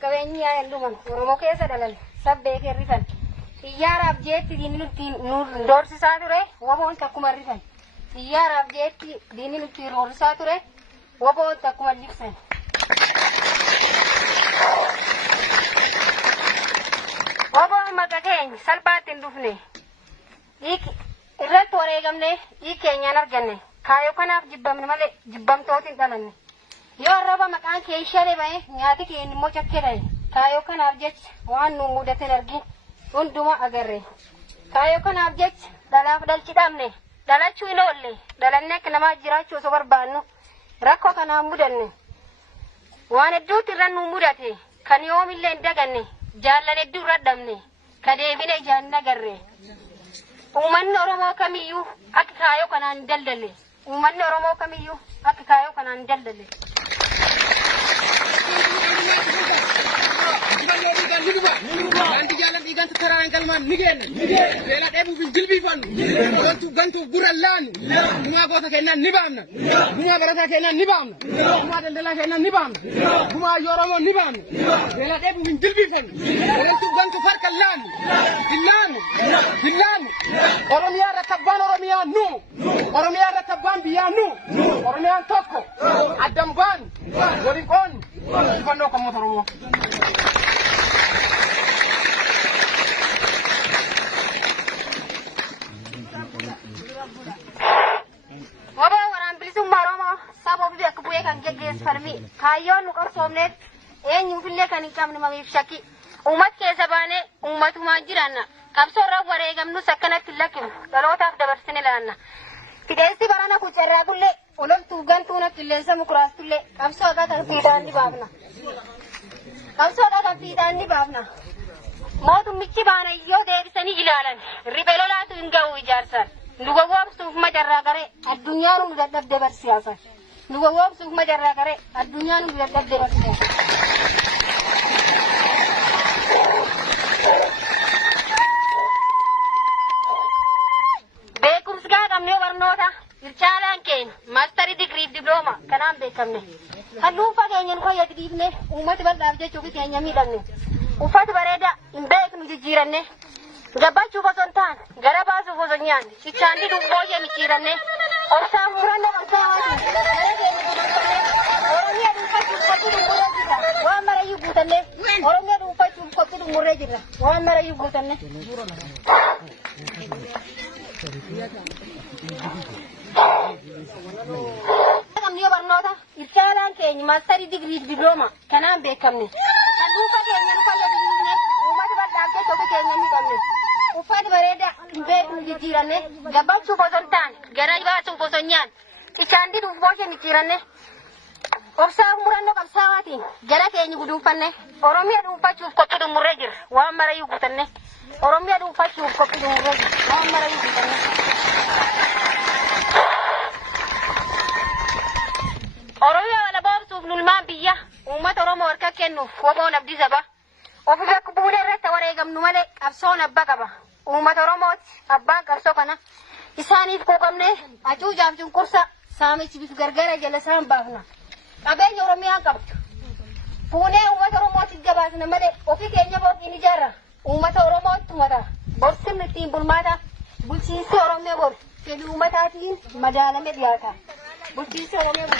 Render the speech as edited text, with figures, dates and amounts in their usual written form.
Qabeenyi yaaluman Oromoo keessa dhalan sabbee rifan xiyyaaraaf jeetti diinni nutti nu doorsisaa ture waboon takkuma rifan xiyyaaraaf jeetti diinni nutti doorsisaa ture waboon takkuma libsan. Waboon maqaa keenya salphaatti hin dhufne irratti wareegamne keenyaan arganne kaayoo kanaaf jibbamne malee jibbamtooti hin dhalanne. Yoo arraba maqaan kee ishee bahe nyaati keenya immoo cakkee ta'e kaayoo kanaaf jecha waan nu mudate argin hundumaa agarre kaayoo kanaaf jecha dhalaaf dhalchi dhabne dhalachuu hin oolle dhalannee akka namaa jiraachuu osoo barbaannu rakkoo kanaan mudanne waan hedduutti irra nu mudate kan yoomillee hin daganne jaallan hedduu irra dhabne ka deebine ijaan hin agarre uummanni Oromoo kamiyyuu akka kaayoo kanaan hin daldalle uummanni Oromoo kamiyyuu akka kaayoo kanaan hin daldalle. Nanti jalan ikan sekarang kalman nigen. Bela debu jilbi fan. Gantu gurallan. Bunga kota kena nibamna. Bunga barata kena nibamna. Bunga dendela kena nibamna. Bunga yoromo nibamna. Bela debu jilbi fan. Gantu farkallan. Dillan. Oromia rakaban Oromia nu. Oromia rakaban biya nu. Oromia toko. Adamban. Gorikon. Ifano kamu Oromo. Wabaa waraan bilisummaa Oromoo saba ofii akka bu'ee kan geggeeffame kaayyoon nu qabsoomneef eenyuufillee kan hin qabne mamiif shakki uummata keessa baanee uummatumaan jiraanna qabsoo irraa wareegamnus akkanatti hin lakkinu dhalootaaf dabarsine laanna fideessi barana kucarraa kullee ololtuu gantuuna qilleensa mukuraastullee qabsoo akka kan fiixaan ni baafna mootummichi baana yoo deebisanii ilaalan riphee lolaatu hin ga'u ijaarsan nu gowwoomsuuf majarraa garee addunyaan nu dadhabde barsiyaasa nu gowwoomsuuf majarraa garee addunyaan nu dadhabde barsiyaasa. Beekumsi gaa qabnee barnoota ircaalaan keenya maastarii digirii diblooma kanaan beekamne kan dhuunfaa keenya nu fayyadu dhiifne uummata bal'aaf jechuuf keenya miidhamne uffata bareedaa hin beeknu jijjiiranne. Gabbachuuf osoo hin taane gara baasuuf osoo hin nyaanne sichaandi dubboo ishee micciiranne obsaan murannoo qabsaawaatiin Oromiyaa dhuunfachuuf qophii dhumurree jirra waan marayyuu guutanne Oromiyaa dhuunfachuuf qophii dhumurree jirra waan marayyuu guutanne. Qabnee barnoota ircaalaan keenya maastarii digirii diblooma kanaan beekamne kan dhuunfaa keenya nu fayyadne uummata bal'aaf jecha ofii keenya miidhamne. Uffata bareedaa hin beeknu jijjiiranne gabbachuuf osoo hin taane gara baasuuf osoo hin nyaanne sichaandi dubboo ishee micciiranne obsaan murannoo qabsaawaatiin jala keenya guduunfanne Oromiyaa dhuunfachuuf qophii dhumurree jirra waan marayyuu guutanne Oromiyaa dhuunfachuuf qophii dhumurree jirra waan marayyuu guutanne. Oromiyaa wala boobsuuf nulmaan biyya uummata Oromoo harka kennuuf waboon abdii saba. Ofii bakka buunee irratti wareegamnu malee qabsoon abbaa qaba. Uummata Oromooti abbaan qabsoo kana isaaniif quuqamnee hacuucaaf cunqursa saamichi bifu gargara jala isaan baafna. Qabeenya Oromiyaan qabdu. Fuunee uummata Oromootiif gabaasna malee ofii keenya booqiin ijaarra. Uummata Oromootti mata. Borsimni ittiin bulmaata. Bulchiinsi Oromiyaa bor fedhii uummataatiin madaalame dhiyaata. Bulchiinsi Oromiyaa bor.